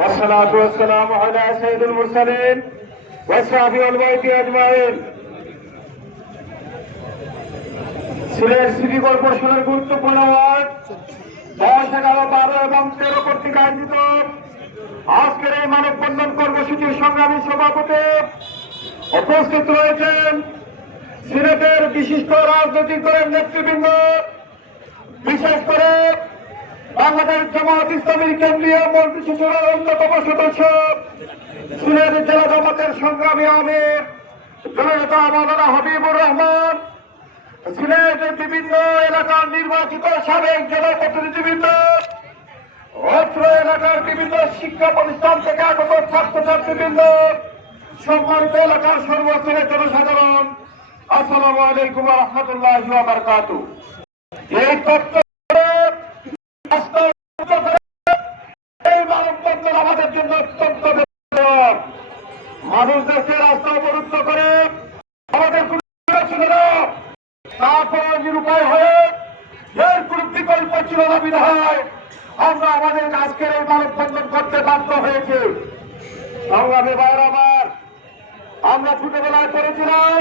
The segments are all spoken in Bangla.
والصلاة والسلام على سيد المرسلين والصحابة والبيت أجمعين। সিলেট সিটি কর্পোরেশনের গুরুত্বপূর্ণ ওয়ার্ড 10, 11, 12 এবং 13 কর্তৃক আয়োজিত আজকের এই মানববন্ধন কর্মসূচির সংগ্রামী সভাপতি উপস্থিত রয়েছেন সিলেটের বিশিষ্ট রাজনৈতিক দলের নেতৃবৃন্দ, বিশেষ করে বাংলাদেশ জামাত ইসলামীর কেন্দ্রীয় মন্ত্রিসভার অন্যতম সদস্য সিলেট জেলা জামাতের সংগ্রামী আমির জননেতা মাওলানা হাবিবুর রহমান, সিলেটের বিভিন্ন এলাকার নির্বাচিত সাবেক জেলা প্রতিনিধিবৃন্দ, অত্র এলাকার বিভিন্ন শিক্ষা প্রতিষ্ঠান থেকে আগত ছাত্রছাত্রীবৃন্দ, সম্মানিত এলাকার সর্বস্তরের জনসাধারণ, আসসালামু আলাইকুম ওয়া রাহমাতুল্লাহি ওয়া বারাকাতুহু। এই তথ্য এই মানববন্ধন আমাদের জন্য অত্যন্ত বেদনার। মানুষদেরকে রাস্তা অবরুদ্ধ করে আমাদের কোনো ছিল না, তারপরে নিরুপায় হয়ে এর কোনো বিকল্প ছিল না বিধায় আমরা আমাদের আজকের এই মানববন্ধন করতে বাধ্য হয়েছে। সংগ্রামী ভাইয়েরা আমার, আমরা ছোটবেলায় পড়েছিলাম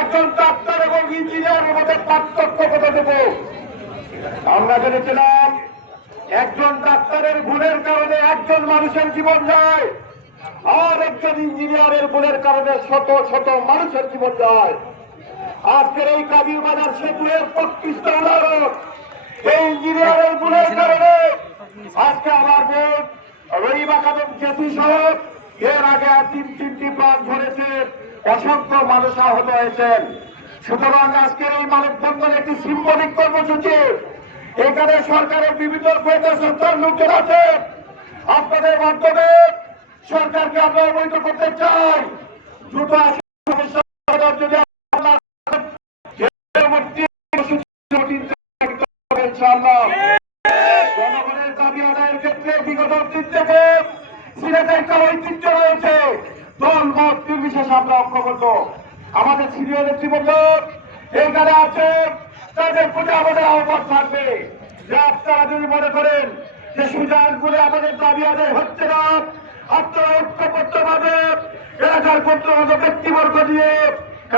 একজন ডাক্তার এবং ইঞ্জিনিয়ারের মধ্যে পার্থক্য কথা দেব। আমরা জেনেছিলাম একজন ডাক্তারের ভুলের কারণে একজন মানুষের জীবন যায়, আর একজন ইঞ্জিনিয়ারের ভুলের কারণে শত শত মানুষের জীবন যায়। আজকের এই কাবির বাজার সেতুয়ের প্রকৃষ্ট উদাহরণ। এই ইঞ্জিনিয়ারের ভুলের কারণে আজকে আমার বোন রহিমা খাতুন জেসি সহ এর আগে 3টি প্রাণ ঝরেছে, অসংখ্য মানুষ আহত হয়েছেন। সুতরাং আজকের এই মানববন্ধন একটি সিম্বলিক কর্মসূচি। এখানে সরকারের বিভিন্ন সংস্থার লোকের আছে। আপনাদের মাধ্যমে সরকারকে আমরা অবহিত করতে চাই, দ্রুত যদি জনগণের দাবি আদায়ের ক্ষেত্রে বিগত দিন থেকে সিলেটের একটা ঐতিহ্য রয়েছে, দল মত নির্বিশেষে আমরা অগ্রগত। আমাদের সিনিয়র নেতৃবৃন্দ এইখানে আছে, তাদের প্রতি আমাদের আহ্বান থাকবে যে আপনারা যদি মনে করেন যে সুজান বলে আমাদের দাবি আদায় হচ্ছে না, আপনারা ঐক্যবদ্ধভাবে এলাকার কর্তৃপক্ষ ব্যক্তিবর্গ দিয়ে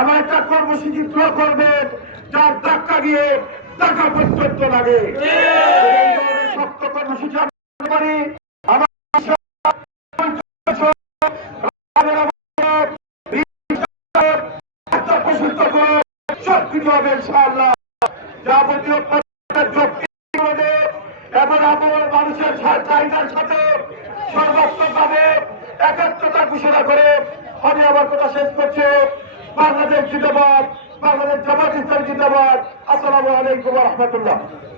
এমন একটা কর্মসূচি গ্রহণ করবেন যার ধাক্কা দিয়ে টাকা পর্যন্ত লাগে। শক্ত কর্মসূচি পারি সবকিছু হবে ইনশাআল্লাহ। যাবতীয় এবং আমার মানুষের চাহিদার সাথে সর্বাত্মকভাবে একাত্মতা ঘোষণা করে আমি আমার কথা শেষ করছি। বাংলাদেশ জিন্দাবাদ, বাংলাদেশ জামাত ইসলামী জিন্দাবাদ। আসসালামু আলাইকুম ওয়া রাহমাতুল্লাহ।